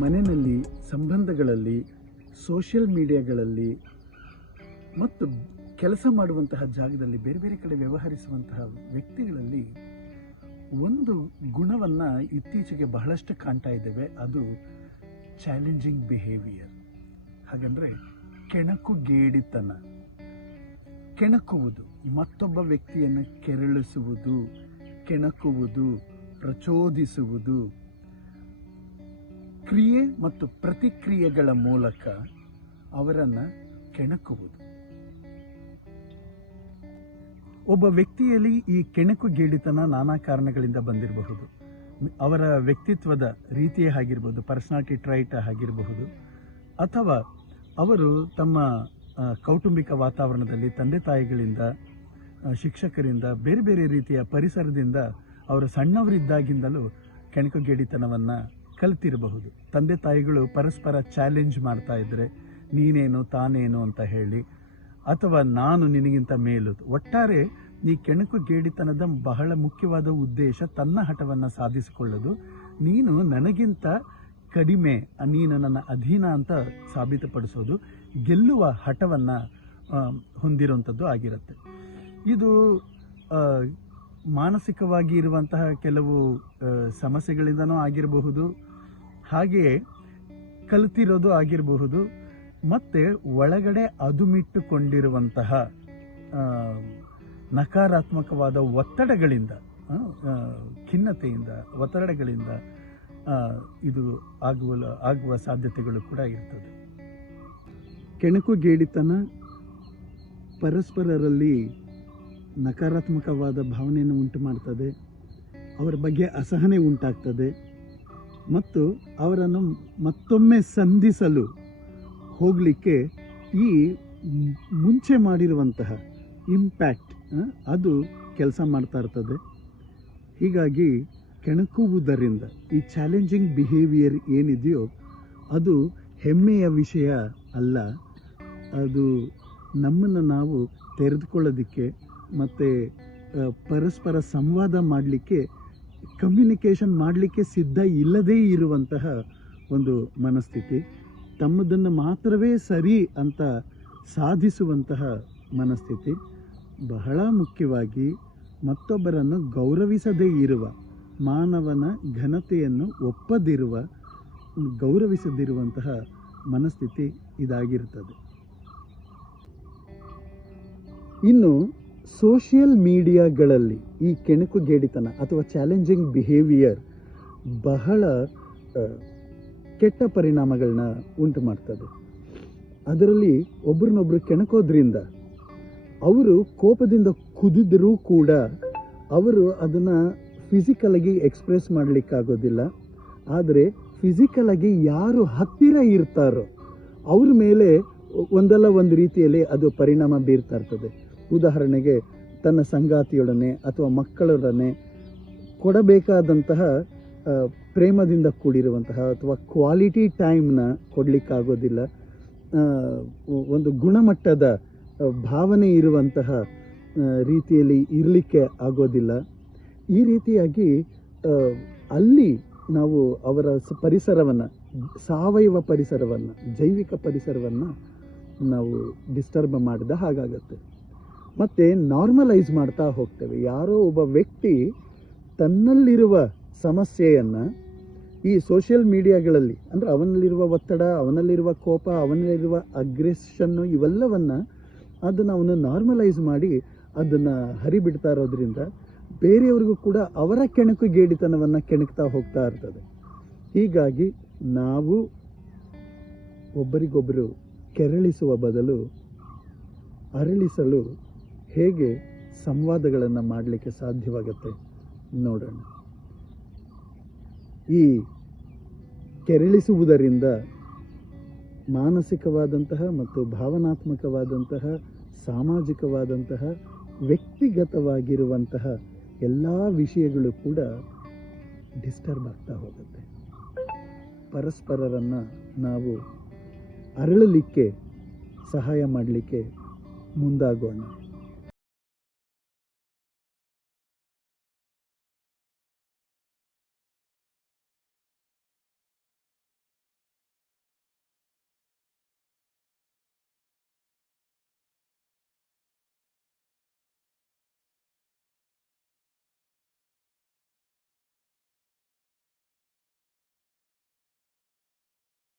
ಮನೆಯಲ್ಲಿ ಸಂಬಂಧಗಳಲ್ಲಿ ಸೋಷಿಯಲ್ ಮೀಡಿಯಾಗಳಲ್ಲಿ ಮತ್ತು ಕೆಲಸ ಮಾಡುವಂತಹ ಜಾಗದಲ್ಲಿ ಬೇರೆ ಬೇರೆ ಕಡೆ ವ್ಯವಹರಿಸುವಂತಹ ವ್ಯಕ್ತಿಗಳಲ್ಲಿ ಒಂದು ಗುಣವನ್ನು ಇತ್ತೀಚೆಗೆ ಬಹಳಷ್ಟು ಕಾಣ್ತಾ ಇದ್ದೇವೆ. ಅದು ಚಾಲೆಂಜಿಂಗ್ ಬಿಹೇವಿಯರ್ ಹಾಗಂದರೆ ಕೆಣಕು ಗೇಡಿತನ. ಕೆಣಕುವುದು, ಮತ್ತೊಬ್ಬ ವ್ಯಕ್ತಿಯನ್ನು ಕೆರಳಿಸುವುದು, ಕೆಣಕುವುದು, ಪ್ರಚೋದಿಸುವುದು ಕ್ರಿಯೆ ಮತ್ತು ಪ್ರತಿಕ್ರಿಯೆಗಳ ಮೂಲಕ ಅವರನ್ನು ಕೆಣಕುವುದು. ಒಬ್ಬ ವ್ಯಕ್ತಿಯಲ್ಲಿ ಈ ಕೆಣಕು ಗೇಡಿತನ ನಾನಾ ಕಾರಣಗಳಿಂದ ಬಂದಿರಬಹುದು. ಅವರ ವ್ಯಕ್ತಿತ್ವದ ರೀತಿಯೇ ಆಗಿರ್ಬೋದು, ಪರ್ಸನಾಲಿಟಿ ಟ್ರೈಟ್ ಆಗಿರಬಹುದು. ಅಥವಾ ಅವರು ತಮ್ಮ ಕೌಟುಂಬಿಕ ವಾತಾವರಣದಲ್ಲಿ ತಂದೆ ತಾಯಿಗಳಿಂದ ಶಿಕ್ಷಕರಿಂದ, ಬೇರೆ ಬೇರೆ ರೀತಿಯ ಪರಿಸರದಿಂದ ಅವರು ಸಣ್ಣವರಿದ್ದಾಗಿಂದಲೂ ಕೆಣಕುಗೇಡಿತನವನ್ನು ಕಲ್ತಿರಬಹುದು. ತಂದೆ ತಾಯಿಗಳು ಪರಸ್ಪರ ಚಾಲೆಂಜ್ ಮಾಡ್ತಾ ಇದ್ರೆ, ನೀನೇನು, ತಾನೇನು ಅಂತ ಹೇಳಿ, ಅಥವಾ ನಾನು ನಿನಗಿಂತ ಮೇಲು. ಒಟ್ಟಾರೆ ಈ ಕೆಣಕು ಗೇಡಿತನದ ಬಹಳ ಮುಖ್ಯವಾದ ಉದ್ದೇಶ ತನ್ನ ಹಠವನ್ನು ಸಾಧಿಸಿಕೊಳ್ಳೋದು. ನೀನು ನನಗಿಂತ ಕಡಿಮೆ, ನೀನು ನನ್ನ ಅಧೀನ ಅಂತ ಸಾಬೀತುಪಡಿಸೋದು ಗೆಲ್ಲುವ ಹಠವನ್ನು ಹೊಂದಿರುವಂಥದ್ದು ಆಗಿರುತ್ತೆ. ಇದು ಮಾನಸಿಕವಾಗಿ ಇರುವಂತಹ ಕೆಲವು ಸಮಸ್ಯೆಗಳಿಂದನೂ ಆಗಿರಬಹುದು. ಹಾಗೆಯೇ ಕಲಿತಿರೋದು ಆಗಿರಬಹುದು, ಮತ್ತೆ ಒಳಗಡೆ ಅದುಮಿಟ್ಟುಕೊಂಡಿರುವಂತಹ ನಕಾರಾತ್ಮಕವಾದ ಒತ್ತಡಗಳಿಂದ ಖಿನ್ನತೆಯಿಂದ, ಒತ್ತಡಗಳಿಂದ ಇದು ಆಗುವ ಆಗುವ ಸಾಧ್ಯತೆಗಳು ಕೂಡ ಇರ್ತದೆ. ಕೆಣಕು ಗೇಡಿತನ ಪರಸ್ಪರರಲ್ಲಿ ನಕಾರಾತ್ಮಕವಾದ ಭಾವನೆಯನ್ನು ಉಂಟು ಮಾಡ್ತದೆ ಅವರ ಬಗ್ಗೆ ಅಸಹನೆ ಉಂಟಾಗ್ತದೆ ಮತ್ತು ಅವರನ್ನು ಮತ್ತೊಮ್ಮೆ ಸಂಧಿಸಲು ಹೋಗಲಿಕ್ಕೆ ಈ ಮುಂಚೆ ಮಾಡಿರುವಂತಹ ಇಂಪ್ಯಾಕ್ಟ್ ಅದು ಕೆಲಸ ಮಾಡ್ತಾ ಇರ್ತದೆ. ಹೀಗಾಗಿ ಕೆಣಕುವುದರಿಂದ ಈ ಚಾಲೆಂಜಿಂಗ್ ಬಿಹೇವಿಯರ್ ಏನಿದೆಯೋ ಅದು ಹೆಮ್ಮೆಯ ವಿಷಯ ಅಲ್ಲ. ಅದು ನಮ್ಮನ್ನು ನಾವು ತೆರೆದುಕೊಳ್ಳೋದಕ್ಕೆ ಮತ್ತು ಪರಸ್ಪರ ಸಂವಾದ ಮಾಡಲಿಕ್ಕೆ ಕಮ್ಯುನಿಕೇಷನ್ ಮಾಡಲಿಕ್ಕೆ ಸಿದ್ಧ ಇಲ್ಲದೇ ಇರುವಂತಹ ಒಂದು ಮನಸ್ಥಿತಿ, ತಮ್ಮದನ್ನು ಮಾತ್ರವೇ ಸರಿ ಅಂತ ಸಾಧಿಸುವಂತಹ ಮನಸ್ಥಿತಿ, ಬಹಳ ಮುಖ್ಯವಾಗಿ ಮತ್ತೊಬ್ಬರನ್ನು ಗೌರವಿಸದೇ ಇರುವ, ಮಾನವನ ಘನತೆಯನ್ನು ಒಪ್ಪದಿರುವ, ಗೌರವಿಸದಿರುವಂತಹ ಮನಸ್ಥಿತಿ ಇದಾಗಿರುತ್ತದೆ ಇನ್ನು ಸೋಷಿಯಲ್ ಮೀಡಿಯಾಗಳಲ್ಲಿ ಈ ಕೆಣಕು ಗೇಡಿತನ ಅಥವಾ ಚಾಲೆಂಜಿಂಗ್ ಬಿಹೇವಿಯರ್ ಬಹಳ ಕೆಟ್ಟ ಪರಿಣಾಮಗಳನ್ನ ಉಂಟು ಮಾಡ್ತದೆ. ಅದರಲ್ಲಿ ಒಬ್ರನ್ನೊಬ್ರು ಕೆಣಕೋದ್ರಿಂದ ಅವರು ಕೋಪದಿಂದ ಕುದಿದರೂ ಕೂಡ ಅವರು ಅದನ್ನು ಫಿಸಿಕಲಾಗಿ ಎಕ್ಸ್ಪ್ರೆಸ್ ಮಾಡಲಿಕ್ಕಾಗೋದಿಲ್ಲ. ಆದರೆ ಫಿಸಿಕಲಾಗಿ ಯಾರು ಹತ್ತಿರ ಇರ್ತಾರೋ ಅವ್ರ ಮೇಲೆ ಒಂದಲ್ಲ ಒಂದು ರೀತಿಯಲ್ಲಿ ಅದು ಪರಿಣಾಮ ಬೀರ್ತಾ ಇರ್ತದೆ. ಉದಾಹರಣೆಗೆ ತನ್ನ ಸಂಗಾತಿಯೊಡನೆ ಅಥವಾ ಮಕ್ಕಳೊಡನೆ ಕೊಡಬೇಕಾದಂತಹ ಪ್ರೇಮದಿಂದ ಕೂಡಿರುವಂತಹ ಅಥವಾ ಕ್ವಾಲಿಟಿ ಟೈಮ್ನ ಕೊಡಲಿಕ್ಕಾಗೋದಿಲ್ಲ. ಒಂದು ಗುಣಮಟ್ಟದ ಭಾವನೆ ಇರುವಂತಹ ರೀತಿಯಲ್ಲಿ ಇರಲಿಕ್ಕೆ ಆಗೋದಿಲ್ಲ. ಈ ರೀತಿಯಾಗಿ ಅಲ್ಲಿ ನಾವು ಅವರ ಪರಿಸರವನ್ನು, ಸಾವಯವ ಪರಿಸರವನ್ನು, ಜೈವಿಕ ಪರಿಸರವನ್ನು ನಾವು ಡಿಸ್ಟರ್ಬ್ ಮಾಡಿದ ಹಾಗಾಗತ್ತೆ. ಮತ್ತು ನಾರ್ಮಲೈಸ್ ಮಾಡ್ತಾ ಹೋಗ್ತೇವೆ. ಯಾರೋ ಒಬ್ಬ ವ್ಯಕ್ತಿ ತನ್ನಲ್ಲಿರುವ ಸಮಸ್ಯೆಯನ್ನು ಈ ಸೋಷಿಯಲ್ ಮೀಡಿಯಾಗಳಲ್ಲಿ, ಅಂದರೆ ಅವನಲ್ಲಿರುವ ಒತ್ತಡ, ಅವನಲ್ಲಿರುವ ಕೋಪ, ಅವನಲ್ಲಿರುವ ಅಗ್ರೆಷನ್ನು ಇವೆಲ್ಲವನ್ನು ಅದನ್ನು ಅವನು ನಾರ್ಮಲೈಸ್ ಮಾಡಿ ಅದನ್ನು ಹರಿಬಿಡ್ತಾ ಇರೋದ್ರಿಂದ ಬೇರೆಯವ್ರಿಗೂ ಕೂಡ ಅವರ ಕೆಣಕು ಗೇಡಿತನವನ್ನು ಕೆಣಕ್ತಾ ಹೋಗ್ತಾ ಇರ್ತದೆ. ಹೀಗಾಗಿ ನಾವು ಒಬ್ಬರಿಗೊಬ್ಬರು ಕೆರಳಿಸುವ ಬದಲು ಅರಳಿಸಲು ಹೇಗೆ ಸಂವಾದಗಳನ್ನು ಮಾಡಲಿಕ್ಕೆ ಸಾಧ್ಯವಾಗುತ್ತೆ ನೋಡೋಣ. ಈ ಕೆರಳಿಸುವುದರಿಂದ ಮಾನಸಿಕವಾದಂತಹ ಮತ್ತು ಭಾವನಾತ್ಮಕವಾದಂತಹ, ಸಾಮಾಜಿಕವಾದಂತಹ, ವ್ಯಕ್ತಿಗತವಾಗಿರುವಂತಹ ಎಲ್ಲ ವಿಷಯಗಳು ಕೂಡ ಡಿಸ್ಟರ್ಬ್ ಆಗ್ತಾ ಹೋಗುತ್ತೆ. ಪರಸ್ಪರರನ್ನು ನಾವು ಅರಳಲಿಕ್ಕೆ ಸಹಾಯ ಮಾಡಲಿಕ್ಕೆ ಮುಂದಾಗೋಣ.